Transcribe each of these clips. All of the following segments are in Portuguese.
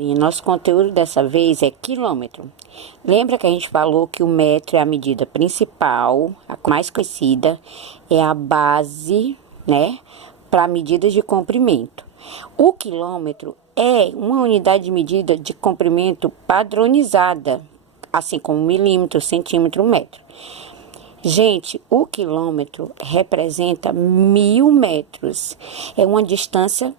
E nosso conteúdo dessa vez é quilômetro. Lembra que a gente falou que o metro é a medida principal, a mais conhecida, é a base, né, para medidas de comprimento. O quilômetro é uma unidade de medida de comprimento padronizada, assim como milímetro, centímetro, metro. Gente, o quilômetro representa 1000 metros. É uma distância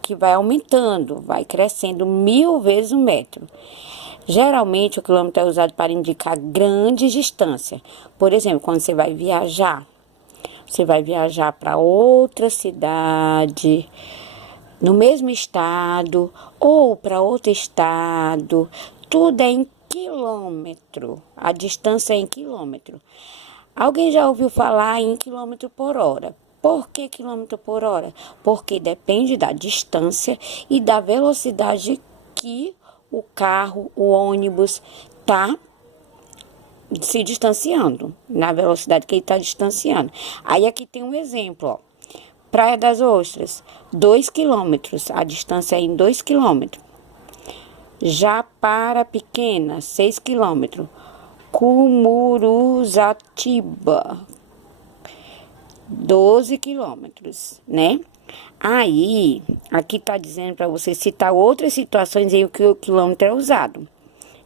que vai aumentando, vai crescendo 1000 vezes o metro. Geralmente, o quilômetro é usado para indicar grandes distâncias. Por exemplo, quando você vai viajar para outra cidade, no mesmo estado, ou para outro estado, tudo é em quilômetro. A distância é em quilômetro. Alguém já ouviu falar em quilômetro por hora? Por que quilômetro por hora? Porque depende da distância e da velocidade que o carro, o ônibus está se distanciando, na velocidade que ele está distanciando. Aí aqui tem um exemplo, ó. Praia das Ostras, 2 quilômetros, a distância é em 2 quilômetros. Japara Pequena, 6 quilômetros. Cumuruzatiba, 12 quilômetros, né? Aí, aqui tá dizendo para você citar outras situações em que o quilômetro é usado.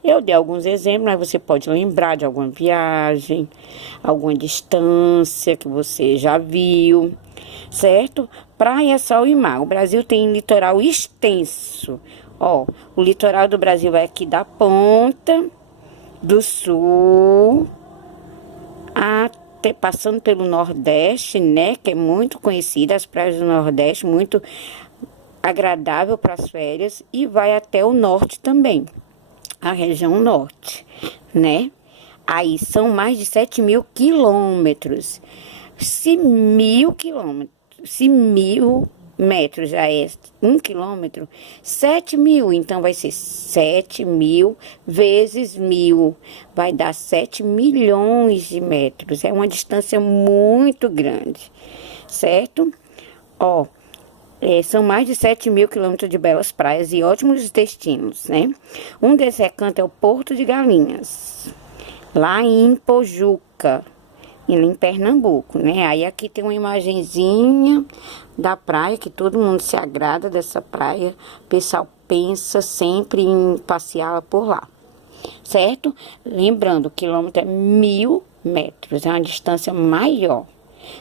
Eu dei alguns exemplos, mas você pode lembrar de alguma viagem, alguma distância que você já viu, certo? Praia, sol e mar. O Brasil tem litoral extenso. Ó, o litoral do Brasil vai aqui da ponta do sul até passando pelo Nordeste, né, que é muito conhecida, as praias do Nordeste, muito agradável para as férias, e vai até o norte também, a região norte, né? Aí são mais de 7.000 quilômetros. Se 1.000 metros já é 1 quilômetro, 7.000, então vai ser 7.000 vezes 1.000, vai dar 7 milhões de metros. É uma distância muito grande, certo? Ó, são mais de 7.000 quilômetros de belas praias e ótimos destinos, né? Um desses recantos é o Porto de Galinhas, lá em Pojuca, em Pernambuco, né? Aí aqui tem uma imagenzinha da praia, que todo mundo se agrada dessa praia. O pessoal pensa sempre em passear por lá, certo? Lembrando, o quilômetro é 1.000 metros, é uma distância maior.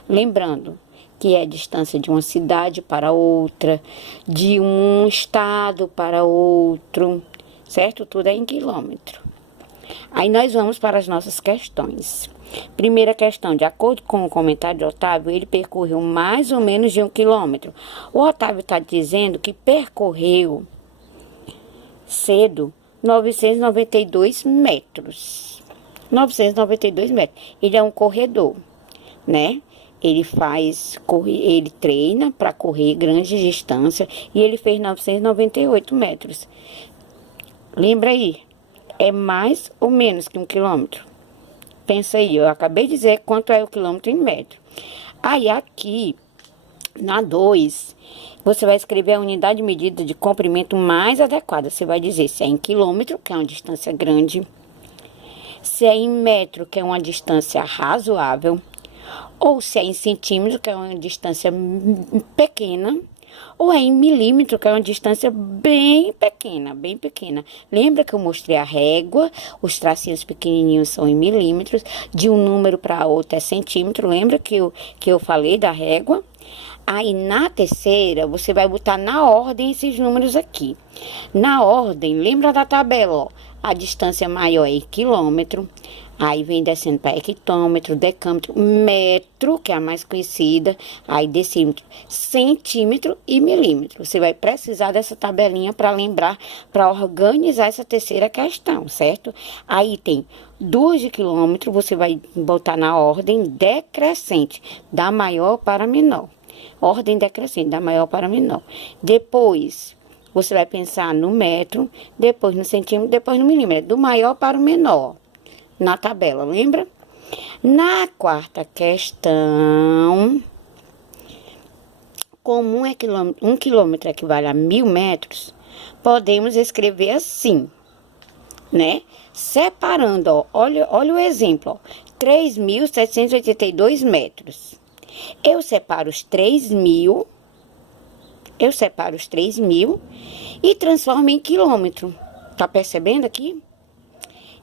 Lembrando que é a distância de uma cidade para outra, de um estado para outro, certo? Tudo é em quilômetro. Aí nós vamos para as nossas questões. Primeira questão, de acordo com o comentário de Otávio, ele percorreu mais ou menos de 1 quilômetro. O Otávio está dizendo que percorreu cedo 992 metros. 992 metros. Ele é um corredor, né? Ele treina para correr grandes distâncias e ele fez 998 metros. Lembra aí? É mais ou menos que 1 quilômetro? Pensa aí, eu acabei de dizer quanto é o quilômetro em metro. Aí aqui, na 2, você vai escrever a unidade de medida de comprimento mais adequada. Você vai dizer se é em quilômetro, que é uma distância grande, se é em metro, que é uma distância razoável, ou se é em centímetro, que é uma distância pequena, ou é em milímetro, que é uma distância bem pequena, bem pequena. Lembra que eu mostrei a régua? Os tracinhos pequenininhos são em milímetros, de um número para outro é centímetro. Lembra que eu falei da régua? Aí, na terceira, você vai botar na ordem esses números aqui. Na ordem, lembra da tabela, ó? A distância maior é em quilômetro. Aí vem descendo para hectômetro, decâmetro, metro, que é a mais conhecida. Aí decímetro, centímetro e milímetro. Você vai precisar dessa tabelinha para lembrar, para organizar essa terceira questão, certo? Aí tem 2 de quilômetro, você vai botar na ordem decrescente, da maior para menor. Ordem decrescente, da maior para menor. Depois, você vai pensar no metro, depois no centímetro, depois no milímetro, do maior para o menor, na tabela, lembra? Na quarta questão, como 1 quilômetro equivale a 1.000 metros, podemos escrever assim, né? Separando, ó, olha o exemplo, ó, 3.782 metros. Eu separo os 3.000 e transformo em quilômetro. Tá percebendo aqui?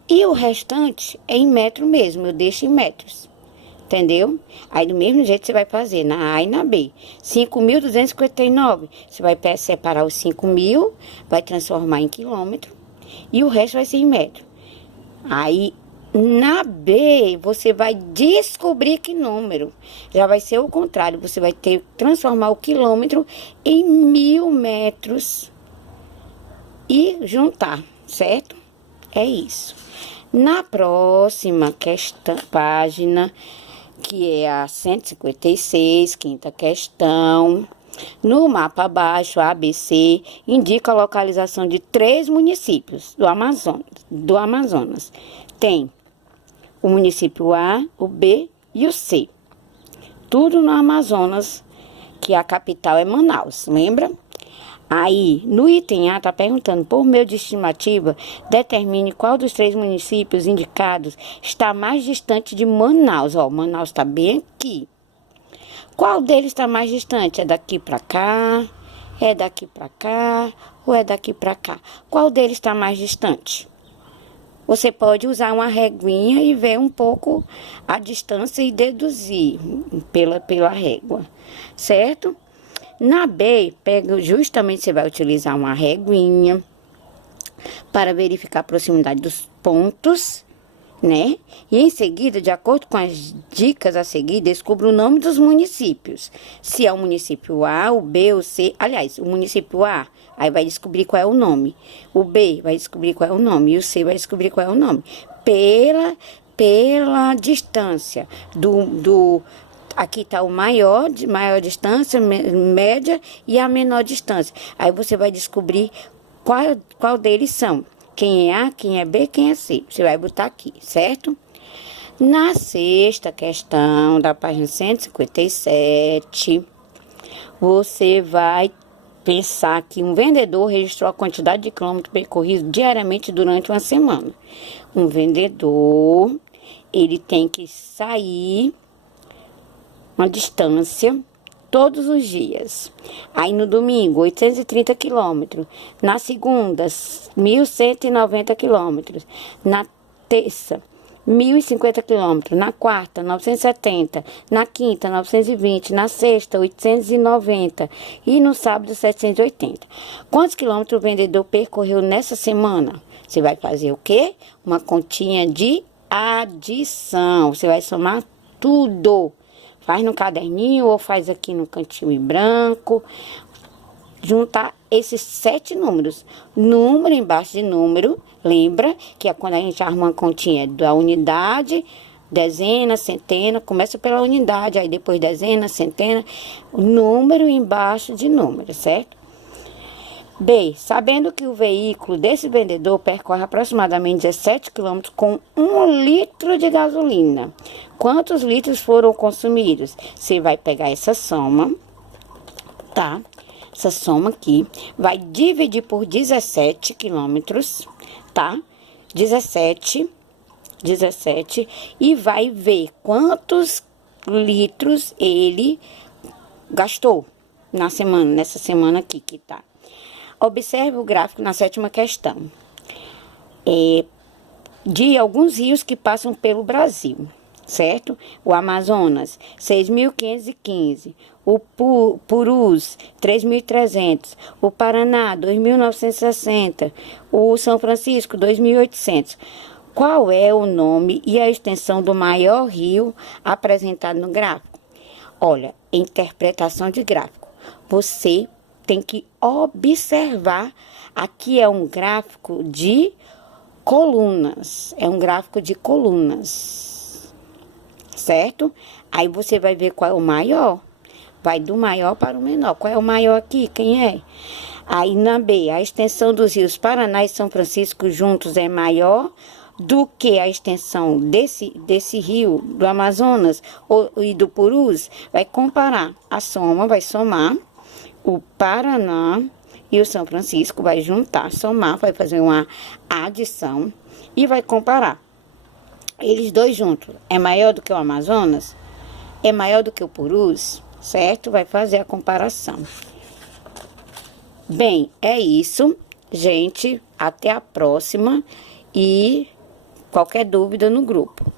E o restante é em metro mesmo, eu deixo em metros. Entendeu? Aí, do mesmo jeito, você vai fazer na A e na B. 5.259, você vai separar os 5.000, vai transformar em quilômetro, e o resto vai ser em metro. Aí, na B, você vai descobrir que número. Já vai ser o contrário, você vai ter que transformar o quilômetro em 1.000 metros e juntar, certo? É isso. Na próxima página, que é a 156, quinta questão, no mapa abaixo, ABC, indica a localização de 3 municípios do Amazonas. Tem o município A, o B e o C. Tudo no Amazonas, que a capital é Manaus, lembra? Aí, no item A, tá perguntando, por meio de estimativa, determine qual dos 3 municípios indicados está mais distante de Manaus. Ó, Manaus está bem aqui. Qual deles está mais distante? É daqui para cá? É daqui para cá? Ou é daqui para cá? Qual deles está mais distante? Você pode usar uma reguinha e ver um pouco a distância e deduzir pela régua, certo? Na B, justamente você vai utilizar uma reguinha para verificar a proximidade dos pontos, né? E em seguida, de acordo com as dicas a seguir, descubra o nome dos municípios. Se é o município A, o B, o C. Aliás, o município A, aí vai descobrir qual é o nome. O B vai descobrir qual é o nome. E o C vai descobrir qual é o nome. Pela distância aqui está o maior distância, média e a menor distância. Aí você vai descobrir qual deles são. Quem é A, quem é B, quem é C. Você vai botar aqui, certo? Na sexta questão da página 157, você vai pensar que um vendedor registrou a quantidade de quilômetros percorridos diariamente durante uma semana. Um vendedor, ele tem que sair uma distância todos os dias. Aí no domingo, 830 quilômetros. Na segunda, 1.190 quilômetros. Na terça, 1.050 quilômetros. Na quarta, 970. Na quinta, 920. Na sexta, 890. E no sábado, 780. Quantos quilômetros o vendedor percorreu nessa semana? Você vai fazer o quê? Uma continha de adição. Você vai somar tudo. Faz no caderninho ou faz aqui no cantinho em branco. Juntar esses 7 números. Número embaixo de número. Lembra que é quando a gente arruma uma continha da unidade, dezena, centena. Começa pela unidade, aí depois dezena, centena. Número embaixo de número, certo? B. Sabendo que o veículo desse vendedor percorre aproximadamente 17 km com 1 litro de gasolina. Quantos litros foram consumidos? Você vai pegar essa soma, tá? Essa soma aqui, vai dividir por 17 quilômetros, tá? 17, e vai ver quantos litros ele gastou nessa semana aqui que tá. Observe o gráfico na 7ª questão. De alguns rios que passam pelo Brasil, certo? O Amazonas, 6.515. O Purus, 3.300. O Paraná, 2.960. O São Francisco, 2.800. Qual é o nome e a extensão do maior rio apresentado no gráfico? Olha, interpretação de gráfico. Você tem que observar. Aqui é um gráfico de colunas. É um gráfico de colunas. Certo? Aí você vai ver qual é o maior. Vai do maior para o menor. Qual é o maior aqui? Quem é? Aí na B, a extensão dos rios Paraná e São Francisco juntos é maior do que a extensão desse rio, do Amazonas e do Purus. Vai comparar a soma, vai somar o Paraná e o São Francisco vai juntar, somar, vai fazer uma adição e vai comparar. Eles dois juntos, é maior do que o Amazonas? É maior do que o Purus? Certo? Vai fazer a comparação. Bem, é isso, gente. Até a próxima e qualquer dúvida no grupo.